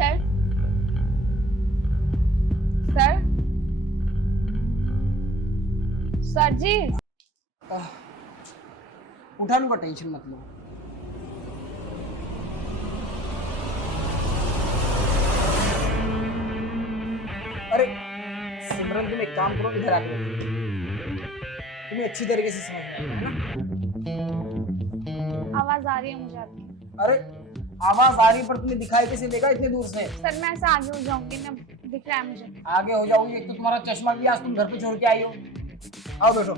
Sir sir sir जी। उठा लूंगा, tension मत लो। अरे सिमरन, तुम एक काम करो, इधर आके बैठो। तुम्हें अच्छी तरीके से समझ में आएगा, है ना? आवाज आ रही है मुझे आपकी। अरे आवाज आ रही, पर तुम्हें दिखाई कैसे देगा इतने दूर से? सर मैं ऐसे आगे हो जाऊंगी ना, दिख रहा है मुझे। आगे हो जाओगी? एक तो तुम्हारा चश्मा भी आज तुम घर पे छोड़ के आई हो। आओ बैठो।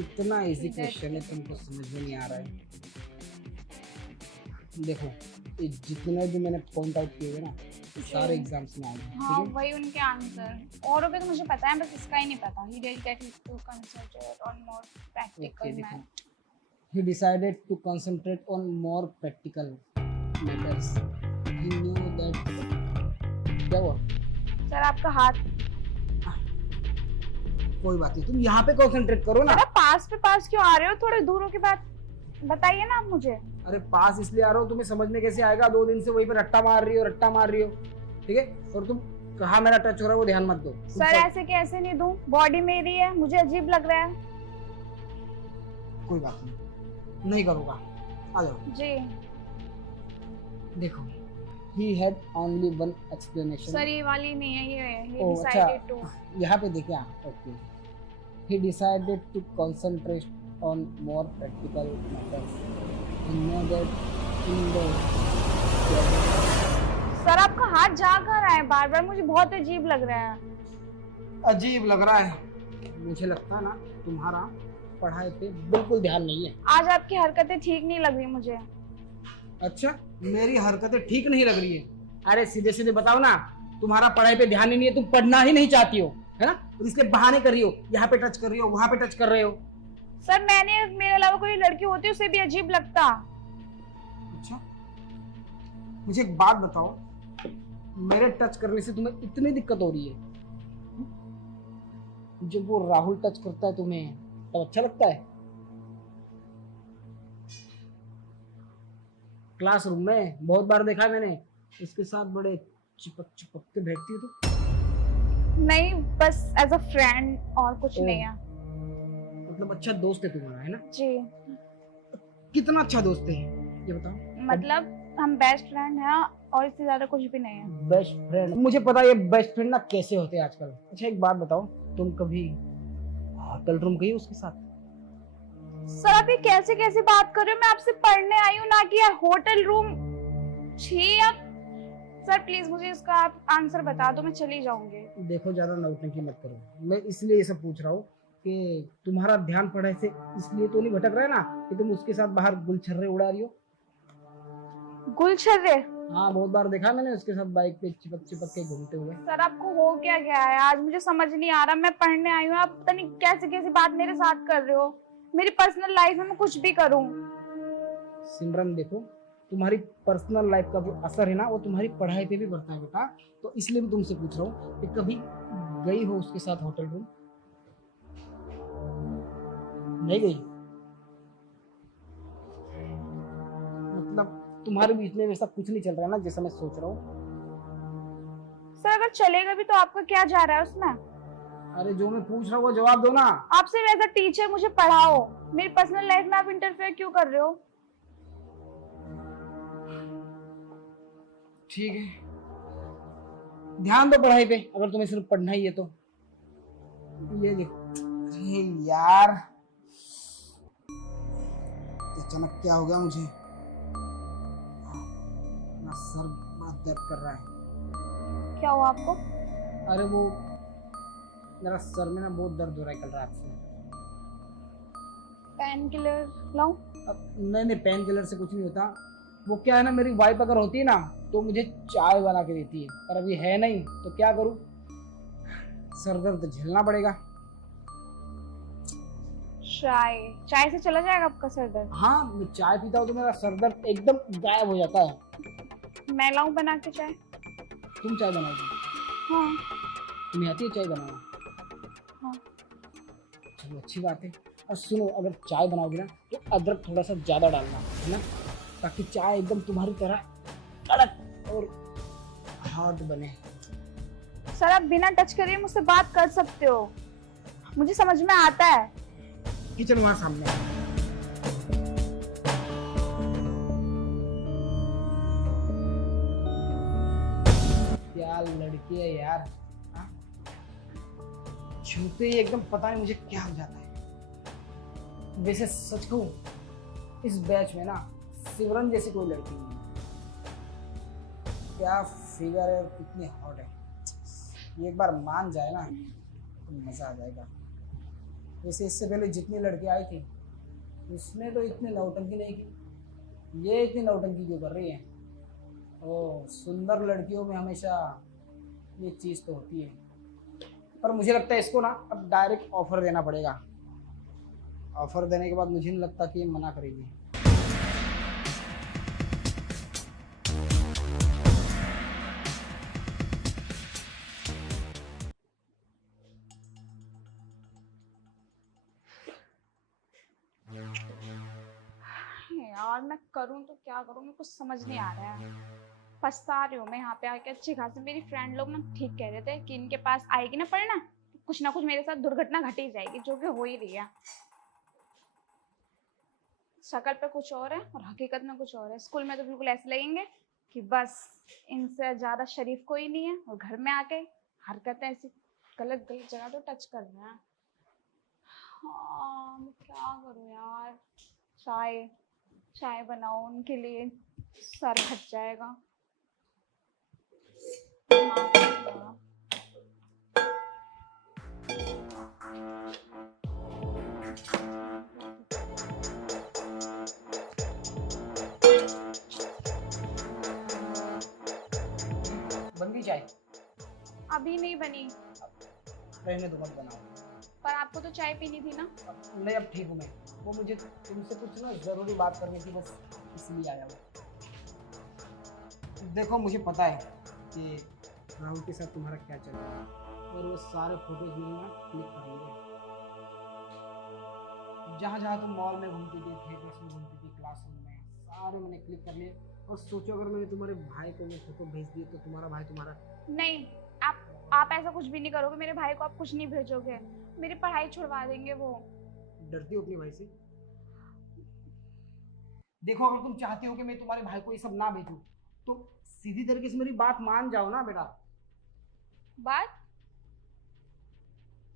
इतना इजी क्वेश्चन है, तुमको समझ में नहीं आ रहा है। देखो, ये जितने भी मैंने पॉइंट आउट किए हैं ना, सारे एग्जाम्स में आएंगे। हाँ ठीक है? वही उनके आंसर, औरों के तो मुझे पता है, बस इसका ही नहीं पता। He decided to concentrate on more practical देखो, math. he decided to concentrate on more practical matters. He knew that क्या हुआ? सर आपका हाथ। कोई बात नहीं, तुम यहाँ पे कंसंट्रेट करो ना। सर आप पास पे पास क्यों आ रहे हो? थोड़े दूर होके बात बताइए ना आप मुझे। अरे पास इसलिए आ रहा हूँ, तुम्हें समझ में कैसे आएगा? 2 दिन से वहीं पे रट्टा मार रही हो। ठीक है? और तुम कहाँ मेरा टच हो रहा है वो ध्यान मत दो। सर ऐसे कैसे नहीं दूं? बॉडी मेरी है, मुझे अजीब लग रहा है। कोई बात नहीं करूँगा। आ जाओ। जी देखो, he had only one explanation. Sir ये वाली नहीं है, ये है। He oh, decided to. यहाँ पे देखिए। Okay, he decided to concentrate on more practical matters. He knew that in the sir आपका हाथ जा कहाँ रहा है बार बार? मुझे बहुत अजीब लग रहा है। अजीब लग रहा है। मुझे लगता है ना तुम्हारा पढ़ाई पे बिल्कुल ध्यान नहीं है। आज आपकी हरकतें ठीक नहीं लग रही मुझे। अच्छा, मेरी हरकतें ठीक नहीं लग रही है? अरे सीधे सीधे बताओ ना, तुम्हारा पढ़ाई पे ध्यान ही नहीं है, तुम पढ़ना ही नहीं चाहती हो, है ना? और इसलिए बहाने कर रही हो, यहाँ पे टच कर रही हो, वहां पे टच कर रहे हो। सर मैंने, मेरे अलावा कोई लड़की होती उसे भी अजीब लगता। अच्छा, मुझे एक बात बताओ, मेरे टच करने से तुम्हें इतनी दिक्कत हो रही है? जब वो राहुल टच करता है तुम्हें तब अच्छा लगता है? क्लासरूम में बहुत बार देखा है मैंने, उसके साथ बड़े चिपक चिपक के बैठती है तुम। नहीं, बस एज अ फ्रेंड, और कुछ ओह। नहीं है। मतलब अच्छा दोस्त है तुम्हारा, है ना? जी कितना अच्छा दोस्त है ये बताओ। मतलब हम बेस्ट फ्रेंड हैं और इससे ज्यादा कुछ भी नहीं है। Best friend? मुझे पता है ये बेस्ट फ्रेंड ना कैसे होते हैं आजकल। अच्छा एक बात बताओ, तुम कभी होटल रूम गई हो उसके साथ? सर आप ये कैसे कैसे बात कर रहे हो? मैं आपसे पढ़ने आई हूँ, ना कि होटल रूम। छी आप। सर प्लीज मुझे इसका आप आंसर बता दो, मैं चली जाऊंगी। देखो, ज्यादा नौटंकी मत करो। मैं इसलिए ये सब पूछ रहा हूँ कि तुम्हारा ध्यान पढ़ाई से इसलिए तो नहीं भटक रहा है ना कि तुम उसके साथ बाहर गुलछर्रे उड़ा रही हो? गुलछर्रे? हाँ, बहुत बार देखा मैंने उसके साथ बाइक पे चिपक चिपक के घूमते हुए। सर आपको हो क्या गया है? आज मुझे समझ नहीं आ रहा। मैं पढ़ने आई हूँ, आप पता नहीं कैसे कैसे बात मेरे साथ कर रहे हो। मेरी पर्सनल लाइफ में मैं कुछ भी करूँ। सिमरन देखो, तुम्हारी पर्सनल लाइफ का जो असर है ना वो तुम्हारी पढ़ाई पे भी पड़ता है बेटा। तो इसलिए भी तुमसे पूछ रहा हूँ कि कभी गई हो उसके साथ होटल रूम? नहीं गई? मतलब तुम्हारे बीच में वैसा कुछ नहीं चल रहा है ना जैसा मैं सोच रहा हूँ? सर अगर चलेगा भी तो आपका क्या जा रहा है उसमें? अरे जो मैं पूछ रहा हूँ वो जवाब दो ना। आप सिर्फ एज अ टीचर मुझे पढ़ाओ, मेरी पर्सनल लाइफ में आप इंटरफेयर क्यों कर रहे हो? ठीक है, ध्यान दो पढ़ाई पे, अगर तुम्हें सिर्फ पढ़ना ही है तो। ये देखो। अरे यार, अचानक क्या हो गया मुझे? मेरा सर बड़ा दर्द कर रहा है। क्या हुआ आपको? अरे वो मेरा सर में ना बहुत दर्द हो रहा है कल रात से। पेन किलर लाऊं? अब नहीं, पेन किलर से कुछ नहीं होता। वो क्या है ना, मेरी वाइफ अगर होती है ना तो मुझे चाय बना के देती है, पर अभी है नहीं तो क्या करूं? सर दर्द झेलना पड़ेगा। चाय से चला जाएगा आपका सर दर्द? हाँ, मैं चाय पीता हूँ तो मेरा सर दर्द एकदम गायब हो जाता है। मैं लाऊं बना के चाय? तुम चाय बनाओगी? हाँ। तुम्हें आती है चाय बनाना? हाँ। चलो अच्छी बात है। और सुनो, अगर चाय बनाओगे ना तो अदरक थोड़ा सा ज़्यादा डालना, है ना, ताकि चाय एकदम तुम्हारी तरह कड़क और हार्ड बने। सर आप बिना टच करे मुझसे बात कर सकते हो, मुझे समझ में आता है। किचन वहाँ सामने है। क्या लड़की है यार, हाँ? छूते ही एकदम पता नहीं मुझे क्या हो जाता है। वैसे सच कहूं, इस बैच में ना सिमरन जैसी कोई लड़की नहीं है। क्या फिगर है और कितनी हॉट है, ये एक बार मान जाए ना तो मजा आ जाएगा। वैसे इससे पहले जितनी लड़की आई थी उसने तो इतनी नौटंकी नहीं की, ये इतनी नौटंकी क्यों कर रही है? ओ, सुंदर लड़कियों में हमेशा ये चीज़ तो होती है। पर मुझे लगता है इसको ना अब डायरेक्ट ऑफर देना पड़ेगा। ऑफर देने के बाद मुझे नहीं लगता कि ये मना करेगी। यार मैं करूँ तो क्या करूँ, मेरे को समझ नहीं आ रहा है। पछता रही हूँ मैं यहाँ पे आके। अच्छी खासी मेरी फ्रेंड लोग ना ठीक कह रहे थे कि इनके पास आएगी ना पढ़ना, कुछ ना कुछ मेरे साथ दुर्घटना घट ही जाएगी, जो कि हो ही रही है। शक्ल पे कुछ और है और हकीकत में कुछ और है। स्कूल में तो बिल्कुल ऐसे लगेंगे कि बस इनसे ज्यादा शरीफ कोई नहीं है, और घर में आके हरकतें ऐसी गलत गलत जगह तो टच कर रहे हैं। हाँ मैं क्या करूँ यार। चाय चाय बनाओ उनके लिए, सर फट जाएगा। बन गई चाय? अभी नहीं बनी। रहने दो, मत बनाओ। पर आपको तो चाय पीनी थी ना। नहीं, अब ठीक हूँ मैं। वो मुझे तुमसे कुछ ना ज़रूरी बात करनी थी, बस इसलिए आया हूँ। देखो, मुझे पता है कि राहुल के साथ तुम्हारा क्या चल रहा है, और वो सारे फोटोज मैंने ना क्लिक कर लिए। जहाँ जहाँ तुम मॉल में घूमती थी, थिएटर्स में घूमती थी, क्लासरूम में, सारे मैंने क्लिक कर लिए। और सोचो अगर मैंने तुम्हारे भाई को वो फोटो भेज दी तो तुम्हारा भाई तुम्हारा। नहीं, आप ऐसा कुछ भी नहीं करोगे। मेरे भाई को आप कुछ नहीं भेजोगे, मेरी पढ़ाई छुड़वा देंगे वो। डरती हो अपने भाई से? देखो, अगर तुम चाहती हो कि मैं तुम्हारे भाई को ये सब ना भेजूं तो सीधी तरीके से मेरी बात मान जाओ ना बेटा। बात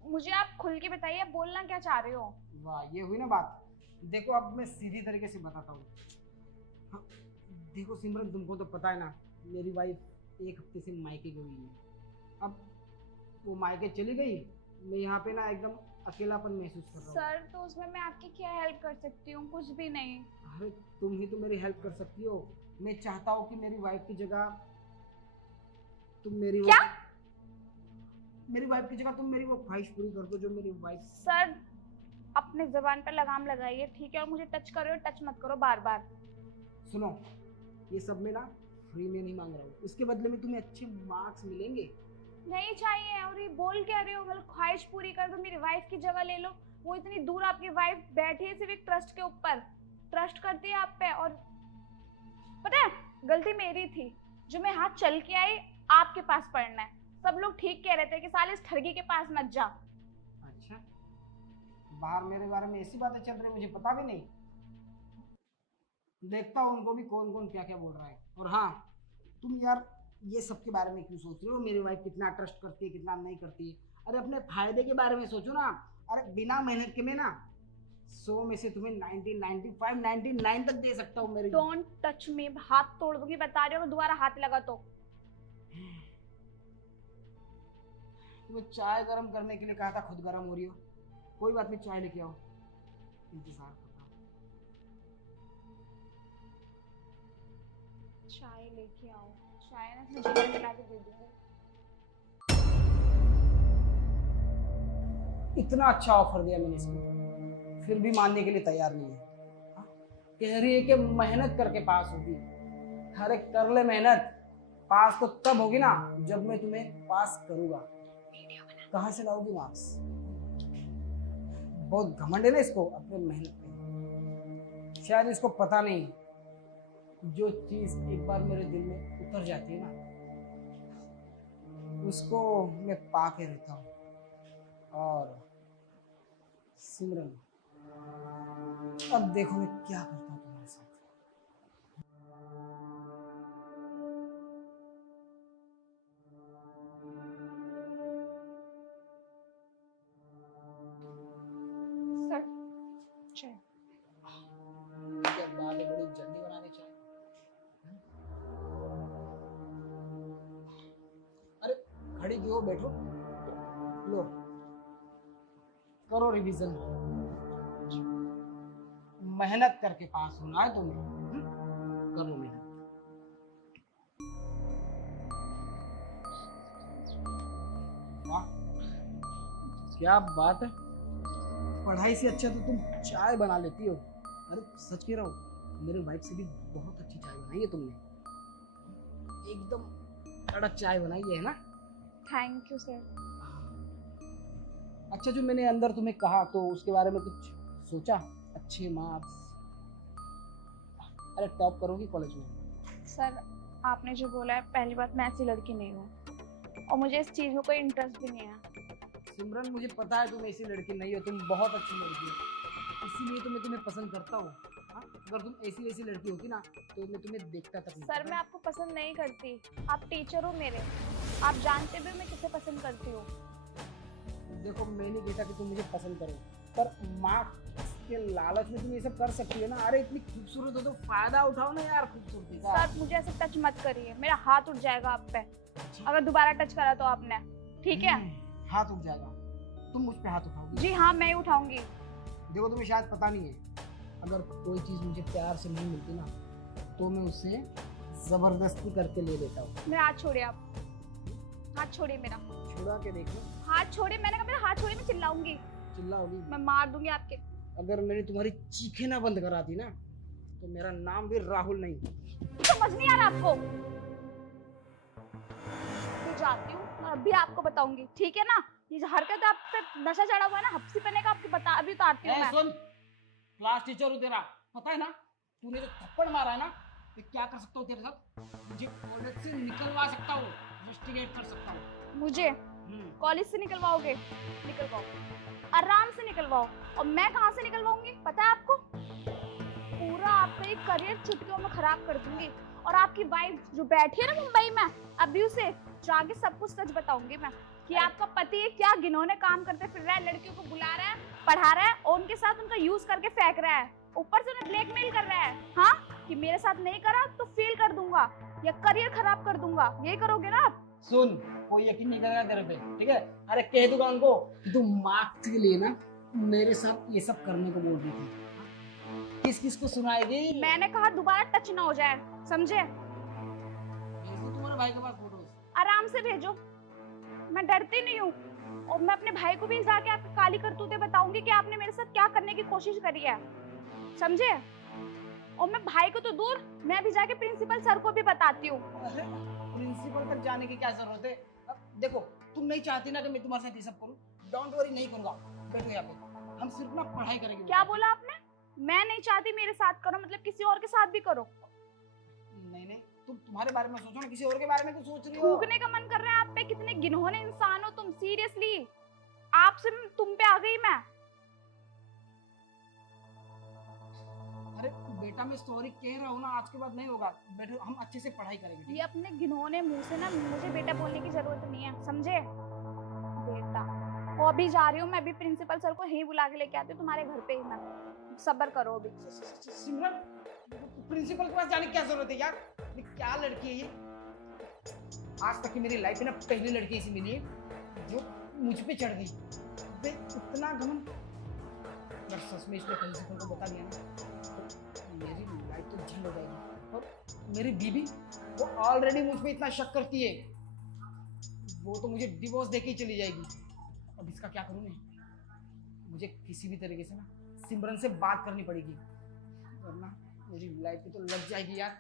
मुझे आप खुल के बताइए, आप बोलना क्या चाह रहे हो। वाह, ये हुई ना बात। देखो, अब मैं सीधी तरीके से बताता हूँ। हाँ, देखो सिमरन, तुमको तो पता है ना, मेरी वाइफ एक हफ्ते से मायके गई हुई है। अब वो मायके चली गई, मैं यहाँ पे ना एकदम अकेलापन महसूस कर रहा हूँ। सर तो उसमें मैं आपकी क्या हेल्प कर सकती हूँ? कुछ भी नहीं। अरे तुम ही तो मेरी हेल्प कर सकती हो। मैं चाहता हूँ कि मेरी वाइफ की जगह तुम मेरी क्या? मेरी वाइफ की जगह तुम मेरी वो ख्वाहिश पूरी कर दो जो मेरी वाइफ। सर अपने जबान पर लगाम लगाइए, ठीक है? और मुझे टच करो, टच मत करो बार बार। सुनो, ये सब में ना फ्री में नहीं मांग रहा हूँ, इसके बदले में तुम्हें अच्छे मार्क्स मिलेंगे। नहीं चाहिए। और ये बोल क्या रहे हो? मतलब ख्वाहिश पूरी कर दो, मेरी वाइफ की जगह ले लो। वो इतनी दूर आपकी वाइफ बैठी है सिर्फ एक ट्रस्ट के ऊपर, ट्रस्ट करती है आप पे। और पता है गलती मेरी थी जो मैं हाथ चल के आई आपके पास पढ़ना है। सब लोग ठीक कह रहे थे कि साले इस ठगी के पास मत जा। अच्छा, बाहर मेरे बारे में ऐसी बातें चल रही, मुझे पता भी नहीं। देखता हूँ उनको भी कौन कौन क्या क्या बोल रहा है। और हाँ, तुम यार ये सब के बारे में क्यों सोच रहे हो? मेरी वाइफ कितना ट्रस्ट करती है, कितना नहीं करती है। अरे अपने फायदे के बारे में सोचो ना। अरे बिना मेहनत के मैं ना 100 में से तुम्हें 90, 95, 99 तक दे सकता हूँ मेरी। डोंट टच मी, हाथ तोड़ दूंगी बता रही हूँ। दोबारा हाथ लगा तो तुम्हें चाय गर्म करने के लिए कहा था, खुद गर्म हो रही हो। कोई बात नहीं, चाय लेके आओ, इंतजार कर रहा हूँ। चाय लेके आओ। चाय ना मुझे मिला के दे दूंगी। इतना अच्छा ऑफर दिया मैंने इसको, फिर भी मानने के लिए तैयार नहीं है। हाँ? कह रही है कि मेहनत करके पास होगी। अरे कर ले मेहनत, पास तो तब होगी ना जब मैं तुम्हें पास करूंगा। कहाँ से लाओगी मार्क्स? बहुत घमंड है ना इसको अपने मेहनत पे। शायद इसको पता नहीं, जो चीज एक बार मेरे दिल में उतर जाती है ना, उसको मैं पा के रहता हूँ। और सिमरन, अब देखो मैं क्या करता हूँ तुम्हारे साथ। सर चाय। क्या बात है, बड़ी जल्दी बनानी चाहिए। अरे खड़ी क्यों हो, बैठो, लो करो रिवीजन। मेहनत करके पास होना है तुम्हें। करो मेहनत। वाह क्या बात है, पढ़ाई से अच्छा तो तुम चाय बना लेती हो। अरे सच कह रहा हूँ, मेरे वाइफ से भी बहुत अच्छी चाय बनाई है तुमने, एकदम कड़क चाय बनाई है ना। Thank you sir. अच्छा, जो मैंने अंदर तुम्हें कहा तो उसके बारे में कुछ सोचा? अच्छे मार्क्स, अरे टॉप करोगी कॉलेज में? सर आपने जो बोला है, पहली बात मैं ऐसी लड़की नहीं हूँ और मुझे इस चीज़ में कोई इंटरेस्ट भी नहीं है। सिमरन मुझे पता है तुम ऐसी लड़की नहीं हो, तुम बहुत अच्छी लड़की हो, इसीलिए तो मैं तुम्हें पसंद करता हूँ। हाँ, अगर तुम ऐसी वैसी लड़की होती ना तो मैं तुम्हें देखता तक नहीं। सर मैं आपको पसंद नहीं करती, आप टीचर हो मेरे, आप जानते भी हो मैं किसे पसंद करती हूँ। देखो मैं नहीं कहता कि तुम मुझे पसंद करो, पर मार्क्स के लालच में तुम ये सब कर सकती हो ना। अरे इतनी खूबसूरत हो तो फायदा उठाओ ना यार खूबसूरती का। सर मुझे ऐसे टच मत करिए, मेरा हाथ उठ जाएगा आप पे अगर दोबारा टच करा तो आपने, ठीक है? हाथ उठ जाएगा, तुम मुझ पे हाथ उठाओगी? जी हाँ मैं ही उठाऊंगी। देखो तुम्हें शायद पता नहीं है, अगर कोई चीज़ मुझे प्यार से नहीं मिलती ना तो मैं उससे जबरदस्ती करके ले लेता हूँ। मेरा हाथ छोड़िए, आप हाथ छोड़िए मेरा। छुड़ा के देखो। हाथ छोड़िए, मैंने कहा मेरा हाथ छोड़िए, मैं चिल्लाऊंगी, चिल्लाओगी? मैं मार दूंगी आपके। अगर मैंने तुम्हारी चीखें ना बंद करा दी ना तो मेरा नाम भी राहुल नहीं। समझ नहीं आ रहा आपको? मैं जाती हूँ और अभी आपको बताऊंगी, ठीक है ना? ये जो हरकत आप पे नशा चढ़ा हुआ है ना, हफ्सी पने का, आपको बता अभी उतारती हूँ मैं। सुन, क्लास टीचर हूँ तेरा, पता है ना? तूने जो थप्पड़ मारा है ना, मैं क्या कर सकता हूँ तेरे साथ? मुझे कॉलेज से निकलवा सकता हूँ, इन्वेस्टिगेट कर सकता हूँ। मुझे कॉलेज से निकलवाओगे? निकलवाओ, आराम से निकलवाओ। और मैं कहाँ से निकलवाऊंगी पता है आपको? पूरा आपका ये करियर चुटकियों में खराब कर दूंगी। और आपकी वाइफ जो बैठी है ना मुंबई में, अभी उसे जाके सब कुछ सच बताऊंगी मैं कि आपका पति क्या घिनौने काम करते फिर रहा है, लड़कियों को बुला रहा है, पढ़ा रहा है और उनके साथ उनका यूज करके फेंक रहा है, ऊपर से उन्हें ब्लैकमेल कर रहा है। हाँ, कि मेरे साथ नहीं करा तो फेल कर दूंगा या करियर खराब कर दूंगा, ये करोगे ना आप? सुन, कोई यकीन नहीं करेगा तेरे पे, ठीक है? अरे कह दूंगा उनको तू मार्क्स के लिए ना मेरे साथ ये सब करने को बोल रही थी। किस किस को सुनाएगी? मैंने कहा दोबारा टच ना हो जाए, समझे? भेज दो तुम्हारे भाई के पास फोटोज। आराम से भेजो, मैं डरती नहीं हूँ। और मैं अपने भाई को भी जाके आपकी काली करतूतें बताऊंगी कि आपने मेरे साथ क्या करने की कोशिश करी है, समझे? और मैं भाई को तो दूर, मैं भी जाके प्रिंसिपल सर को भी बताती हूँ। प्रिंसिपल तक जाने की क्या जरूरत है? अब देखो, तुम नहीं चाहती ना कि मैं तुम्हारे साथ ये सब करूं, डोंट वरी, नहीं करूंगा। बैठो यहाँ पे, हम सिर्फ ना पढ़ाई करेंगे। क्या बोला आपने? मैं नहीं चाहती मेरे साथ करो, मतलब किसी और के साथ भी करो? नहीं नहीं, तुम तुम्हारे बारे में सोचो ना, किसी और के बारे में क्यों सोच रही हो? थूकने का मन कर रहा है आप पे? कितने घिनौने इंसान हो तुम, सीरियसली। आपसे तुम पे आ गई मैं। अरे बेटा, मैं सॉरी कह रहा हूँ ना, आज के बाद नहीं होगा। बैठो, हम अच्छे से पढ़ाई करेंगे। ये अपने घिनौने मुंह से ना मुझे बेटा बोलने की जरूरत नहीं है, समझे? बेटा, वो अभी जा रही हूँ मैं, अभी प्रिंसिपल सर को यहीं बुला के लेके आती हूँ तुम्हारे घर पे ही मैं। सब्र करो अभी। सिमरन, प्रिंसिपल के पास जाने की क्या जरूरत है यार? क्या लड़की है ये? आज तक की मेरी लाइफ में ना पहली लड़की ऐसी मिली है जो मुझ पे चढ़ गई। बे इतना घमंड, अगर सच में इसने प्रिंसिपल को बता दिया ना तो मेरी लाइफ तो झंड हो जाएगी। और मेरी बीवी, वो ऑलरेडी मुझ पे इतना शक करती है, वो तो मुझे डिवोर्स देके ही चली जाएगी। अब इसका क्या करूँ मैं? मुझे किसी भी तरीके से ना सिमरन से बात करनी पड़ेगी, वरना मेरी लाइफ पे तो लग जाएगी यार।